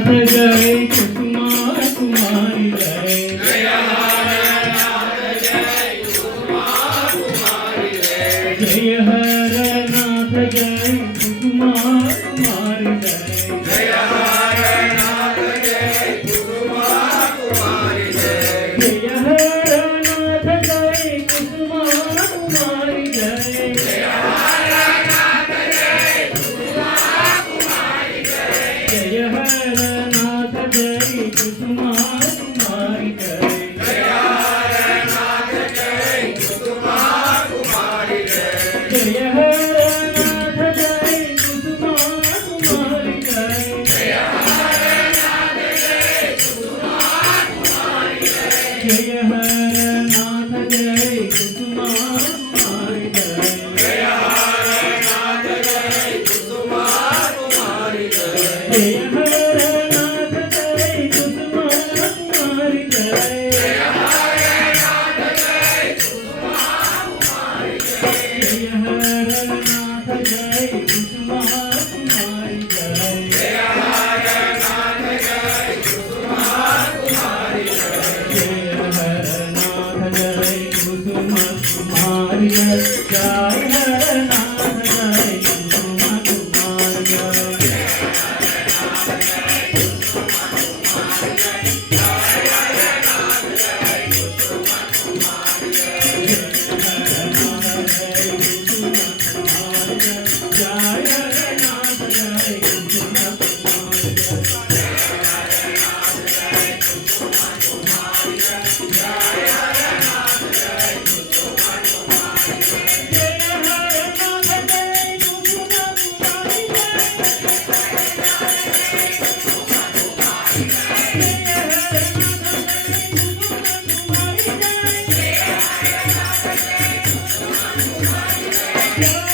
हरनाथ जय कुसुमा कुमारी जय जय हरनाथ जय कुसुमा कुमारी जय जय हरनाथ जय कुसुमा कुमारी जय जय हरनाथ जय कुसुमा कुमारी जय जय हरनाथ जय कुसुमा कुमारी जय जय हरनाथ जय कुसुमा कुमारी जय जय हरनाथ जय कुसुमा कुमारी जय जय हरनाथ जय कुसुमा कुमारी जय जय हरनाथ जय कुसुमा कुमारी जय जय हरनाथ जय कुसुमा कुमारी जय जय हरनाथ जय कुसुमा कुमारी जय जय हरनाथ जय कुसुमा कुमारी जय जय हरनाथ जय कुसुमा कुमारी जय जय हरनाथ जय कुसुमा कुमारी जय जय हरनाथ जय कुसुमा कुमारी जय जय हरनाथ जय कुसुमा कुमारी जय जय हरनाथ जय कुसुमा कुमारी जय जय हरनाथ जय कुसुमा कुमारी जय Yeah.